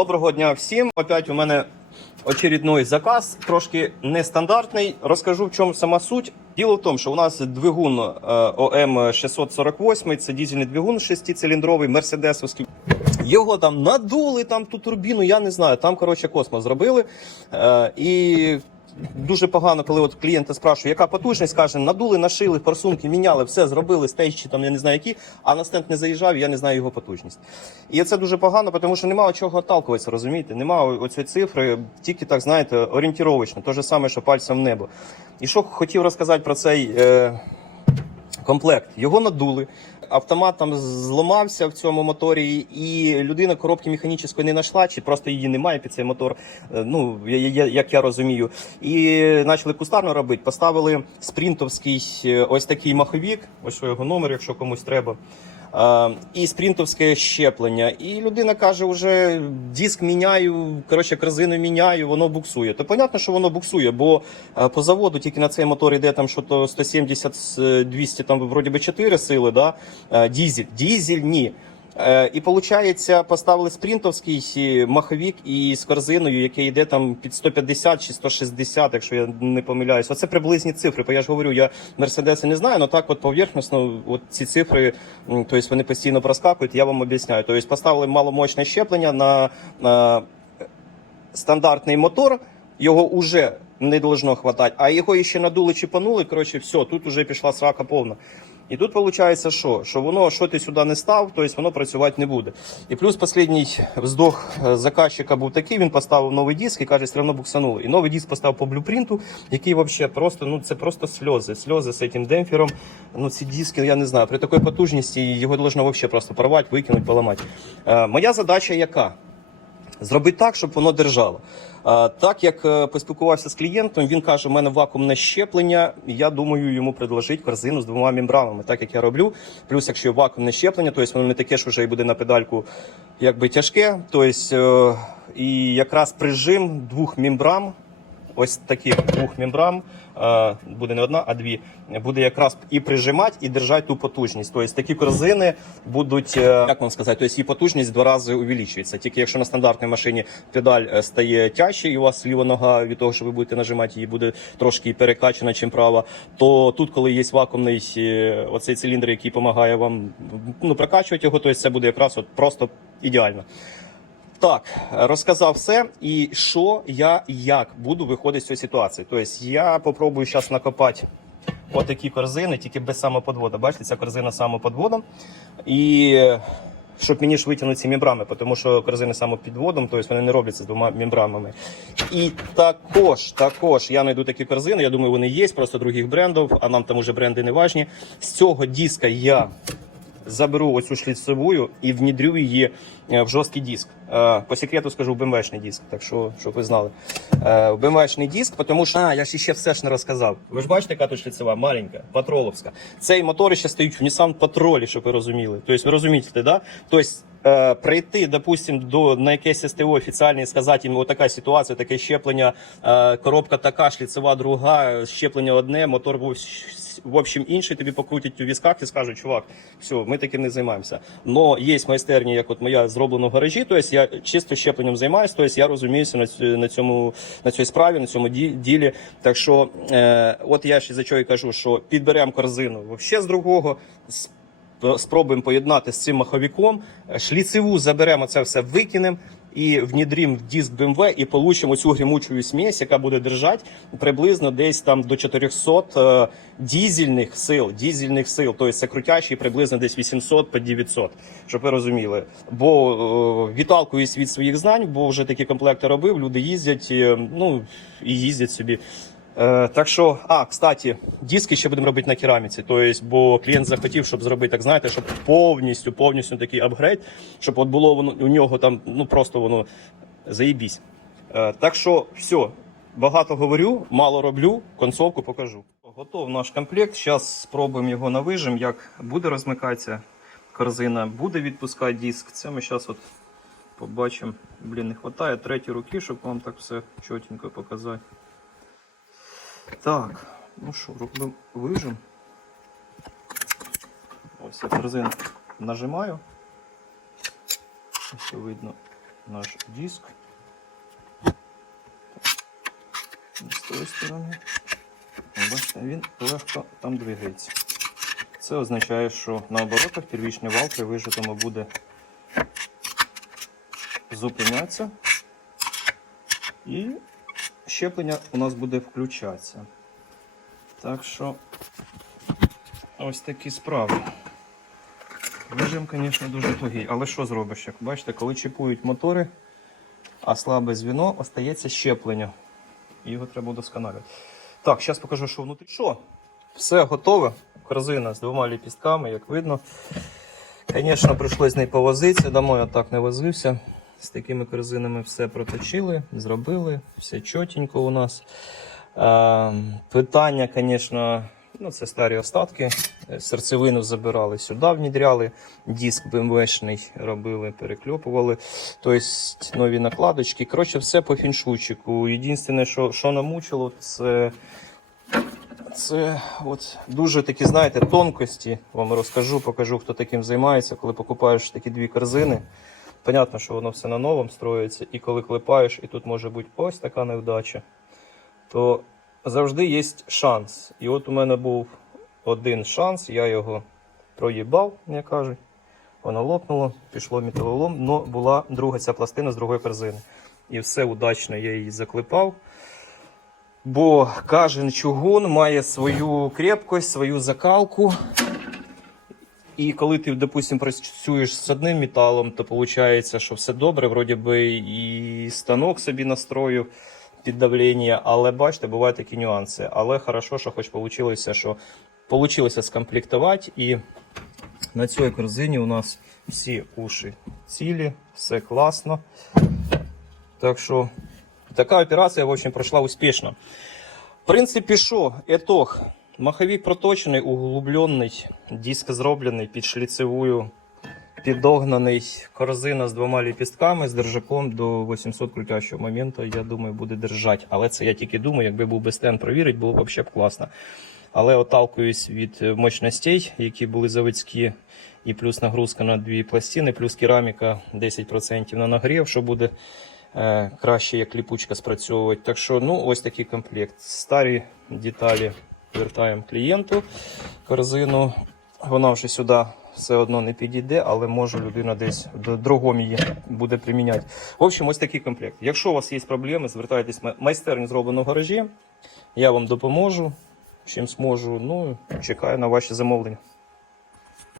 Доброго дня всім. Опять у мене очередний заказ, трошки нестандартний. Розкажу, в чому сама суть. Діло в тому, що у нас двигун е, ОМ 648, це дізельний двигун шестициліндровий, мерседесовський. Його там надули, там ту турбіну, я не знаю. Там, коротше, космос зробили. Е, і дуже погано, коли от клієнта спрашує, яка потужність, каже, надули, нашили, форсунки, міняли, все зробили, стейчі, там я не знаю які, а на стенд не заїжджав, я не знаю його потужність. І це дуже погано, тому що немає чого отталкуватися, розумієте? Немає оцієї цифри, тільки так, знаєте, орієнтіровочно, те ж саме, що пальцем в небо. І що хотів розказати про цей. Е... Комплект його надули. Автомат там зламався в цьому моторі, і людина коробки механічної не знайшла, чи просто її немає під цей мотор. е, Ну я- я- як я розумію. І почали кустарно робити. Поставили спринтовський е, ось такий маховік. Ось його номер, якщо комусь треба. Е, і спринтовське щеплення. І людина каже: вже диск міняю, коротше, корзину міняю, воно буксує. То понятно, що воно буксує, бо е, по заводу тільки на цей мотор йде там що то 170 200, там вроді би 4 сили, да? Е, дізель. Дізель ні. Е, І виходить, поставили спринтовський е, маховік із корзиною, який йде там під 150 чи 160, якщо я не помиляюсь. Оце приблизні цифри. Бо я ж говорю, я мерседеси не знаю, але так от поверхносно, от ці цифри, тобто вони постійно проскакують, я вам об'ясняю. Тобто поставили маломощне щеплення на, на стандартний мотор, його вже не должно хватати, а його ще надули, чіпанули, коротше, все, тут вже пішла срака повна. І тут виходить, що? Що воно, що ти сюди не став, тобто воно працювати не буде. І плюс останній вздох е, заказчика був такий, він поставив новий диск і каже, все одно буксануло. І новий диск поставив по блюпринту, який взагалі просто, ну це просто сльози. Сльози з цим демпфером. Ну ці диски, я не знаю, при такій потужності його должно взагалі просто порвати, викинути, поламати. Е, моя задача яка? Зробити так, щоб воно держало. Так як е, поспілкувався з клієнтом, він каже, у мене вакуумне щеплення. Я думаю, йому предложити корзину з двома мембранами, так як я роблю. Плюс, якщо вакуумне щеплення, то воно не таке, що вже і буде на педальку якби тяжке. Тобто, і якраз прижим двох мембран, ось таких двох мембран, е, буде не одна, а дві, буде якраз і прижимати, і держати ту потужність. Тобто такі корзини будуть, е, як вам сказати, тобто її потужність два рази увеличується. Тільки якщо на стандартній машині педаль е, стає тяжче, і у вас ліва нога від того, що ви будете нажимати, її буде трошки перекачана, чим права, то тут, коли є вакуумний оцей циліндр, який допомагає вам ну, прокачувати його, то це буде якраз от просто ідеально. Так, розказав все. І що я як буду виходити з цієї ситуації. Тобто я попробую зараз накопати отакі корзини, тільки без самоподводу. Бачите, ця корзина самоподводом. І щоб мені ж витягнути ці мембрами, тому що корзини самопідводом, тобто вони не робляться з двома мембранами. І також, також я знайду такі корзини. Я думаю, вони є, просто других брендів, а нам там уже бренди не важні. З цього диска я заберу оцю шліцевую і внідрю її е, в жорсткий диск. Е, По секрету скажу, в BMW-шний диск, так що, щоб ви знали. Е, В BMW-шний диск, тому що, а, я ж ще все ж не розказав. Ви ж бачите, яка тут шліцева, маленька, патроловська. Цей мотори ще стоїть в Nissan Patrol, щоб ви розуміли. Тобто, ви розумієте, да? Тобто, е, прийти, допустим, до на якесь СТО офіціальне і сказати їм, отака ситуація, таке щеплення, е, коробка така, шліцева друга, щеплення одне, мотор був в общем інший, тобі покрутять у візках і скажуть, чувак, все, ми таким не займаємося. Но є майстерні, як от моя зроблена в гаражі, тобто я чисто щепленням займаюся, тобто я розуміюся на, на цьому на цій справі, на цьому ді- ділі. Так що, е, от я ще за чого і кажу, що підберемо корзину вообще з другого. з- Спробуємо поєднати з цим маховиком, шліцеву заберемо це все, викинемо і внідрім в диск BMW і получимо цю гремучу смесь, яка буде держати приблизно десь там до 400 е, дізельних сил. Дізельних сил, тобто це крутящий приблизно десь 800 по 900, щоб ви розуміли. Бо е, відталкуюсь від своїх знань, бо вже такі комплекти робив. Люди їздять, е, ну і їздять собі. Е, так що, а, кстати, диски ще будемо робити на кераміці. Тобто, бо клієнт захотів, щоб зробити, так знаєте, щоб повністю, повністю такий апгрейд, щоб от було воно у нього там, ну просто воно заїбісь. Е, так що, все, багато говорю, мало роблю, концовку покажу. Готов наш комплект. Зараз спробуємо його на вижим, як буде розмикатися корзина, буде відпускати диск. Це ми зараз от побачимо. Блін, не вистачає третьої руки, щоб вам так все чотенько показати. Так, ну що, робимо вижим. Ось я корзину нажимаю. Ось видно. наш диск. З тої сторони. Бачите, він легко там двигається. Це означає, що на оборотах первічний вал при вижитому буде зупинятися і щеплення у нас буде включатися. Так що ось такі справи. Режим, звісно, дуже тугий. Але що зробиш? Як бачите, коли чіпують мотори, а слабе звіно, остається щеплення. Його треба удосконалювати. Так, зараз покажу, що внутрі. Що? Все готове. Корзина з двома ліпістками, як видно. Звісно, прийшлось з нею повозитися. Домой я так не возився. З такими корзинами все проточили, зробили, все чотенько у нас. Питання, звісно, ну, це старі остатки. Е, Серцевину забирали сюди, внідряли, диск БМВшний робили, перекльопували. Тобто нові накладочки. Коротше, все по фіншучику. Єдине, що, що намучило, це. Це от дуже такі, знаєте, тонкості. Вам розкажу, покажу, хто таким займається. Коли покупаєш такі дві корзини, понятно, що воно все на новому строїться, і коли клепаєш, і тут може бути ось така невдача, то завжди є шанс. І от у мене був один шанс, я його проїбав, як кажуть. Воно лопнуло, пішло металолом, але була друга ця пластина з другої корзини. І все удачно я її заклепав. Бо кожен чугун має свою крепкость, свою закалку. І коли ти, допустим, працюєш з одним металом, то виходить, що все добре, вроді би і станок собі настроїв під давлення, але бачите, бувають такі нюанси. Але хорошо, що хоч вийшло, що вийшло скомплектувати, і на цій корзині у нас всі уші цілі, все класно. Так що така операція, в общем, пройшла успішно. В принципі, що, етог. Маховик проточений, углублений, диск зроблений під шліцевую, підогнаний, корзина з двома ліпістками, з держаком до 800 крутящого моменту, я думаю, буде держати. Але це я тільки думаю, якби був би стен провірити, було б взагалі б класно. Але отталкуюсь від е, мощностей, які були заводські, і плюс нагрузка на дві пластини, плюс кераміка 10% на нагрів, що буде е, краще як ліпучка спрацьовувати. Так що, ну, ось такий комплект. Старі деталі вертаємо клієнту корзину. Вона вже сюди все одно не підійде, але може людина десь до другому її буде приміняти. В общем, ось такий комплект. Якщо у вас є проблеми, звертайтесь майстерню зроблено в гаражі. Я вам допоможу, чим зможу. Ну, чекаю на ваші замовлення.